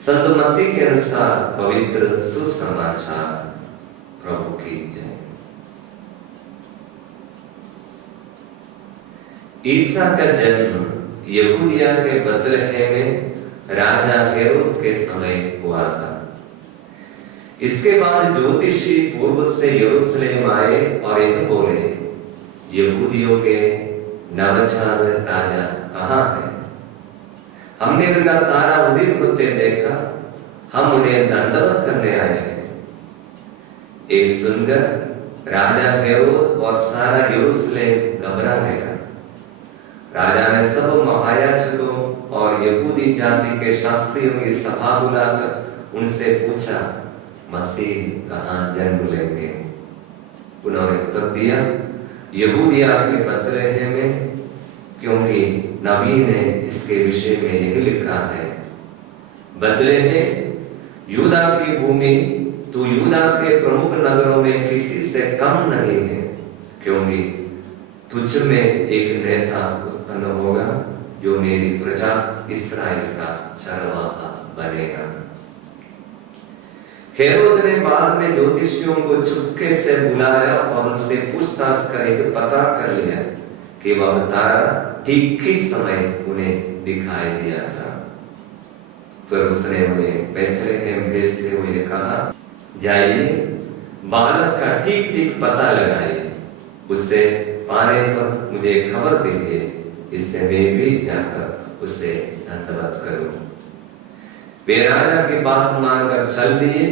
संत मत्ती के अनुसार पवित्र सुसमाचार। प्रभु की जय। ईसा का जन्म यहूदिया के बथलेहम में राजा हेरोद के समय हुआ था। इसके बाद ज्योतिषी पूर्व से यरूशलेम आए और यह बोले, यहूदियों के नवजात राजा कहाँ है? हमने उनका तारा उदित होते देखा, हम उन्हें दंडवत करने आए हैं। एक सुनकर राजा हेरोद और सारा यरूशलेम घबरा गया। राजा ने सब महायाजकों और यहूदी जाति के शास्त्रियों की सभा बुलाकर उनसे पूछा, मसीह कहाँ जन्म लेंगे? उन्होंने उत्तर दिया, यहूदिया के बथलेहम में, क्योंकि नबी ने इसके विषय में यह लिखा है, बथलेहम यूदा की भूमि, तू यूदा के प्रमुख नगरों में किसी से कम नहीं है, क्योंकि तुझ में एक नेता उत्पन्न होगा जो मेरी प्रजा इस्राएल का चरवाहा बनेगा। हेरोद ने बाद में ज्योतिषियों को चुपके से बुलाया और उनसे पूछताछ कर यह पता कर लिया कि वह तारा ठीक किस समय उन्हें दिखाई दिया था। फिर उसने उन्हें बेथलेहम भेजते हुए कहा, जाइए बालक का ठीक ठीक पता लगाइए, उसे पाने पर मुझे खबर दीजिए, इससे मैं भी जाकर उसे दंडवत करूं। वे राजा की बात मानकर चल दिए।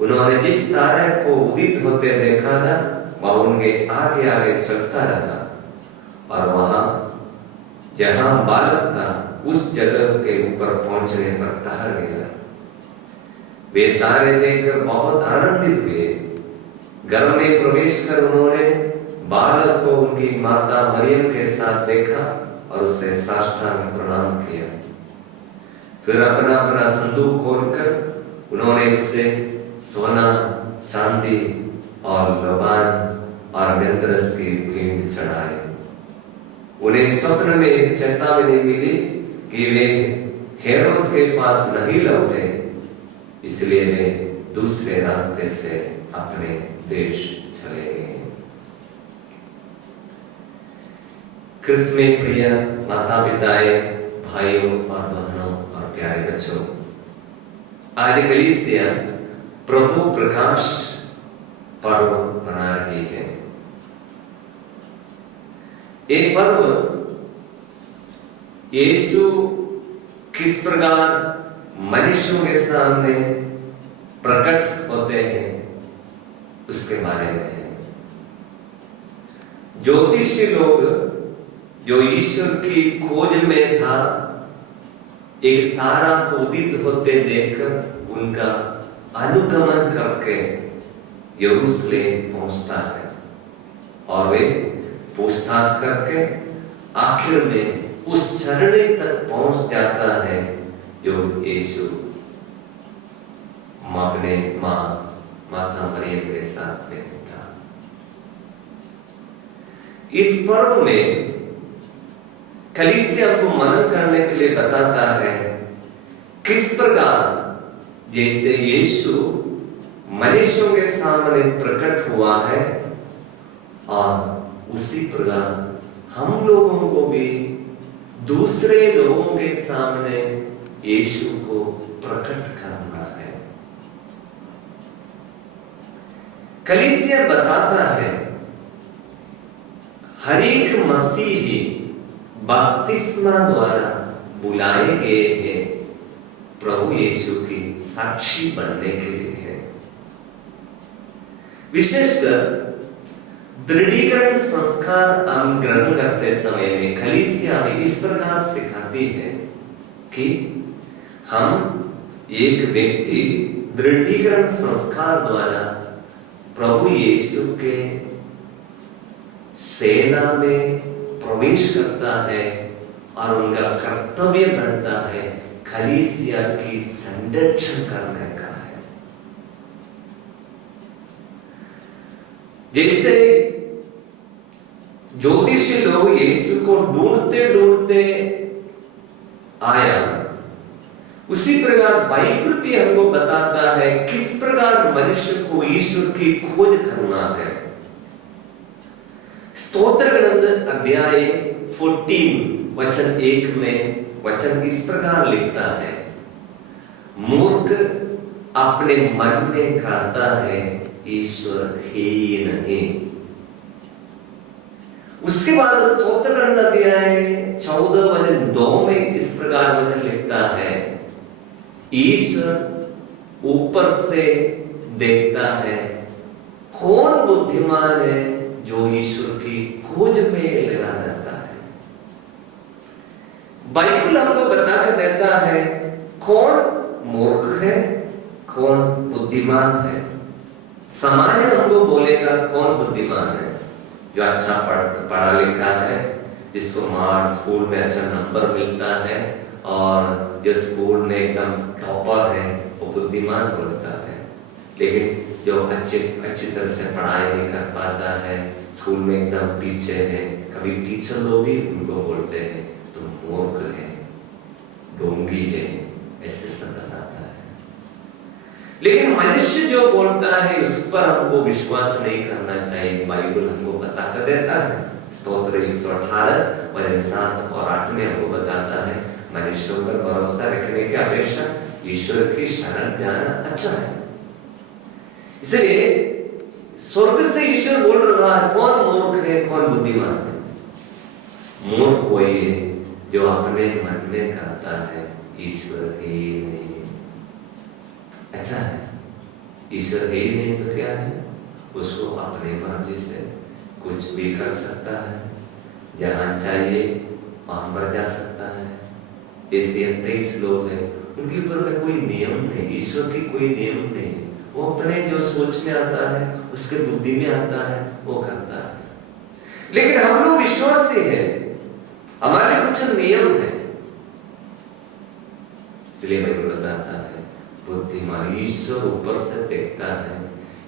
उन्होंने जिस तारे को उदित होते देखा था वह उनके आगे आगे चलता रहा और वहां जहां बालक था उस जगह के ऊपर पहुंचने पर ठहर गया। वे तारे देखकर बहुत आनंदित हुए। घर में प्रवेश कर उन्होंने बालक को उनकी माता मरियम के साथ देखा और उसे साष्टांग प्रणाम किया। फिर अपना अपना संदूक खोलकर उन्होंने उसे सोना, चांदी और लोबान और गंधरस की भेंट चढ़ाए। उन्हें स्वप्न में चेतावनी मिली कि वे हेरोद के पास नहीं लौटे, इसलिए वे दूसरे रास्ते से अपने देश चले गए। क्रिस्त में प्रिय माता पिताएं, भाइयों और बहनों और प्यारे बच्चों, आज कलीसिया प्रभु प्रकाश पर्व मना रही है। ये पर्व यीशु किस प्रकार मनुष्यों के सामने प्रकट होते हैं उसके बारे में है। ज्योतिषी लोग जो ईश्वर की खोज में था, एक तारा को उदित होते देखकर उनका अनुगमन करके यरूशलेम पहुंचता है और वे पूछताछ करके आखिर में उस चरणी तक पहुंच जाता है जो यीशु अपने माता मरियम के साथ में था। इस पर्व में कलीसिया को मनन करने के लिए बताता है किस प्रकार जैसे यीशु मनुष्यों के सामने प्रकट हुआ है और उसी प्रकार हम लोगों को भी दूसरे लोगों के सामने यीशु को प्रकट करना है। कलीसिया बताता है हर एक मसीही बपतिस्मा द्वारा बुलाए गए हैं प्रभु यीशु की साक्षी बनने के लिए है। विशेषकर दृढ़ीकरण संस्कार हम ग्रहण करते समय में कलीसिया भी इस प्रकार सिखाती है कि हम एक व्यक्ति दृढ़ीकरण संस्कार द्वारा प्रभु यीशु के सेना में प्रवेश करता है और उनका कर्तव्य बनता है कलीसिया की संरक्षण करने का है। जैसे ज्योतिषी लोग यीशु को ढूंढते ढूंढते आया, उसी प्रकार बाइबल भी हमको बताता है किस प्रकार मनुष्य को ईश्वर की खोज करना है। स्तोत्र ग्रंथ अध्याय 14 वचन 1 में वचन इस प्रकार लिखता है, मूर्ख अपने मन में कहता है ईश्वर ही नहीं। उसके बाद स्तोत्र ग्रंथ अध्याय 14 वचन 2 में इस प्रकार वचन लिखता है, ईश्वर ऊपर से देखता है, कौन बुद्धिमान है जो ईश्वर की खोज में लगा रहता है। बाइबल हमको बता कर देता है कौन मूर्ख है, कौन बुद्धिमान है। समाज हमको बोलेगा कौन बुद्धिमान है, जो अच्छा पढ़ा लिखा है, जिसको स्कूल में अच्छा नंबर मिलता है और जो स्कूल में एकदम टॉपर है वो बुद्धिमान बोलता है। लेकिन जो अच्छी तरह से पढ़ाई नहीं कर पाता है, स्कूल में एकदम पीछे है, कभी टीचर लोग भी उनको बोलते हैं तुम मूर्ख है, ढोंगी है, ऐसे सब बताता है। लेकिन मनुष्य जो बोलता है उस पर हमको विश्वास नहीं करना चाहिए। बाइबल हमको बता कर देता है, स्तोत्र 118 वचन 7 और 8 में हमको बताता है मनुष्यों पर भरोसा रखने की अपेक्षा ईश्वर की शरण जाना अच्छा है। इसलिए स्वर्ग से ईश्वर बोल रहा है कौन मूर्ख है, कौन बुद्धिमान है। मूर्ख वही है जो अपने मन में कहता है ईश्वर ही नहीं। अच्छा है, ईश्वर है ही नहीं तो क्या है, उसको अपने मर्जी से कुछ भी कर सकता है, जहां चाहिए वहां बढ़ जा सकता है। ऐसे 23 लोग हैं, उनके ऊपर में कोई नियम नहीं, ईश्वर की कोई नियम नहीं, वो अपने जो सोच में आता है, उसके बुद्धि में आता है, वो करता है। लेकिन हम लोग विश्वासी हैं, हमारे कुछ नियम है, इसलिए बाइबल बताता है बुद्धिमान ईश्वर ऊपर से देखता है।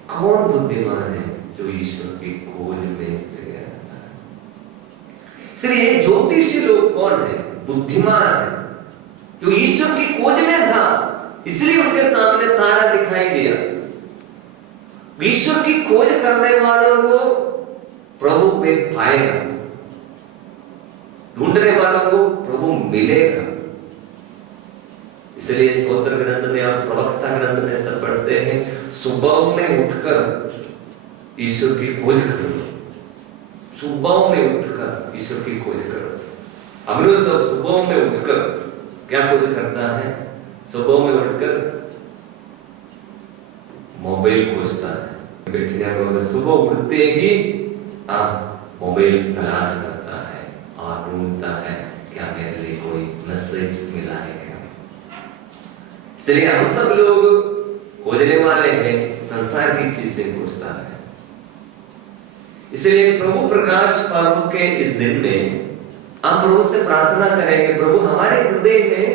कौन बुद्धिमान है? जो ईश्वर की खोज में गया था। इसलिए ज्योतिषी लोग कौन है? बुद्धिमान है, जो ईश्वर की खोज में था, इसलिए उनके सामने तारा दिखाई दिया। ईश्वर की खोज करने वालों को प्रभु पे पाएगा, ढूंढने वालों को प्रभु मिलेगा। इसलिए स्तोत्र ग्रंथ में और प्रवक्ता ग्रंथ में सब पढ़ते हैं, सुबह में उठकर ईश्वर की खोज करो, सुबह में उठकर ईश्वर की खोज करो। हम लोग सब सुबह में उठकर क्या खोज करता है? सुबह में उठकर मोबाइल खोजता है। बैठने सुबह उठते ही मोबाइल तलाश करता है और ढूंढता है क्या मेरे लिए कोई मैसेज मिला है क्या। इसलिए हम सब लोग खोजने वाले हैं, संसार की चीजें खोजता है। इसलिए प्रभु प्रकाश पर्व के इस दिन में हम प्रभु से प्रार्थना करेंगे, प्रभु हमारे हृदय में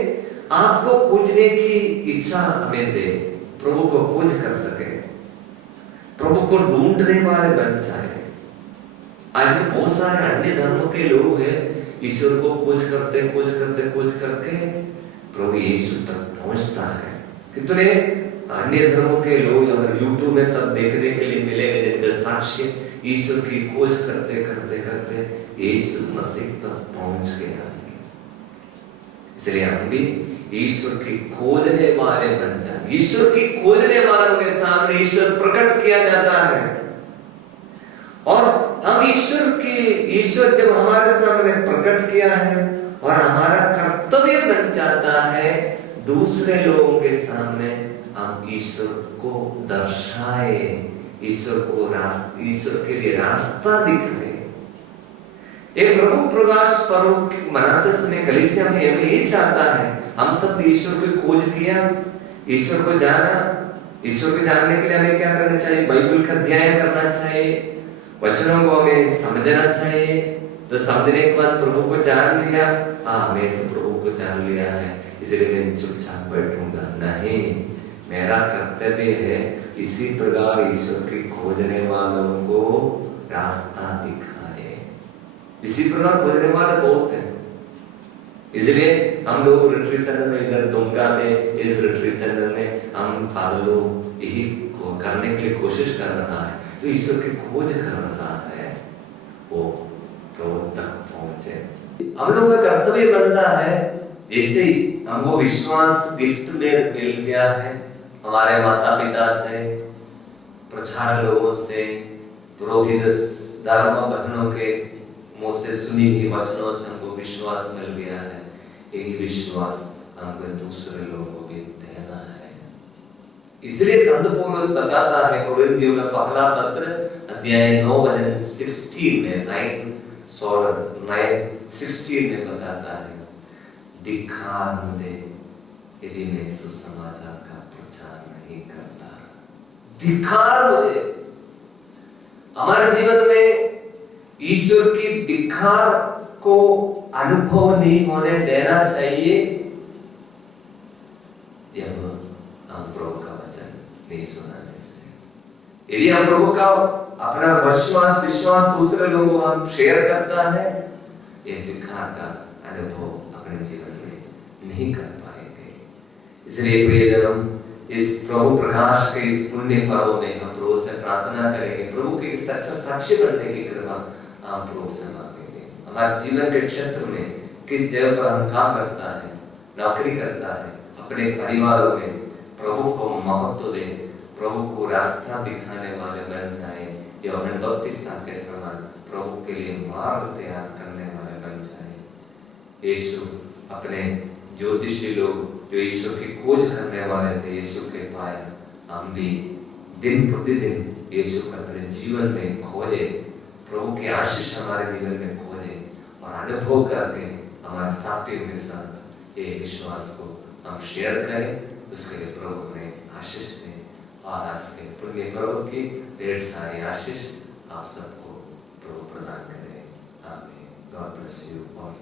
आपको खोजने की इच्छा हमें दे, प्रभु को खोज कर सके, प्रभु को ढूंढने वाले बन जाए। आज में बहुत सारे अन्य धर्मों के लोग हैं, ईश्वर को खोज करके प्रभु यीशु तक पहुंचता है। कितने अन्य धर्मों के लोग अगर यूट्यूब में सब देखने के लिए मिलेंगे, जिनके साक्ष्य ईश्वर की खोज करते यीशु मसीह तक पहुंच गया। इसलिए हम भी ईश्वर की खोजने वाले बन जाए। ईश्वर की खोजने वालों के सामने ईश्वर प्रकट किया जाता है, और हम ईश्वर जब हमारे सामने प्रकट किया है और हमारा कर्तव्य बन जाता है, दूसरे लोगों के सामने हम ईश्वर को दर्शाए, ईश्वर के लिए रास्ता दिखाए। ये प्रभु प्रकाश पर्व मनाते समय कलीसिया में यही चाहता है, हम सब ईश्वर की खोज किया, ईश्वर को जाना। ईश्वर को जानने के लिए हमें क्या करना चाहिए? बाइबल का अध्ययन करना चाहिए, वचनों को हमें समझना चाहिए। तो समझने के बाद प्रभु को जान लिया, मैं तो प्रभु को जान लिया है, इसलिए मैं चुपचाप बैठूंगा नहीं, मेरा कर्तव्य है इसी प्रकार ईश्वर की खोजने वालों को रास्ता दिखाए। इसी प्रकार खोजने वाले बहुत हैं, इसलिए हम लोग रिट्रीट सेंटर में, इधर दुमका में, इस रिट्रीट सेंटर में हम फॉलो यही करने के लिए कोशिश कर रहा है। तो ईश्वर की खोज कर रहा है, वो प्रभु तक पहुंचे। हम लोगों का कर्तव्य बनता है, ऐसे ही हमको विश्वास गिफ्ट में मिल गया है, हमारे माता पिता से, प्रचार लोगों से, पुरोहित धर्म बहनों के मुंह से सुनी हुई वचनों से हमको विश्वास मिल गया है। यही विश्वास हमको दूसरे लोगों को भी देना है। इसलिए संत पौलुस बताता है कोरिन्थियों का पहला पत्र अध्याय 9:16 में 9:16 में बताता है, धिक्कार मुझे यदि मैं सुसमाचार का प्रचार नहीं करता। धिक्कार मुझे। हमारे जीवन में ईश्वर की धिक्कार को अनुभव नहीं होने देना चाहिए जब हम प्रभु का वचन नहीं सुनाने से। यदि हम प्रभु का अपना विश्वास दूसरे लोगों को हम शेयर करता है, ये धिक्कार का अनुभव अपने जीवन में नहीं कर पाएंगे। इसलिए प्रियजन, इस प्रभु प्रकाश के इस पुण्य पर्व में हम प्रभु से प्रार्थना करेंगे, प्रभु के सच्चा साक्षी बनने की कृपा हम प्रभु से मांगेंगे। हमारे जीवन के क्षेत्र में किस जगह पर हम काम करता है, नौकरी करता है, अपने परिवारों में प्रभु को महत्व दे, प्रभु को रास्ता दिखाने वाले बन जाए, यूहन्ना बपतिस्मा के समान प्रभु के लिए मार्ग तैयार करने वाले बन जाए। यीशु अपने ज्योतिषी लोग जो ईश्वर की खोज करने वाले थे यीशु के पाए, हम भी दिन प्रतिदिन यीशु को अपने जीवन में खोजे, प्रभु की आशीष हमारे जीवन में खोजे और अनुभव करके हमारे साथियों के साथ ये विश्वास को हम शेयर करें। उसके लिए प्रभु हमें आशीष दें और आज के पुण्य प्रभु की ढेर सारी आशीष आप सबको प्रभु प्रदान करें। आमीन। God bless you all.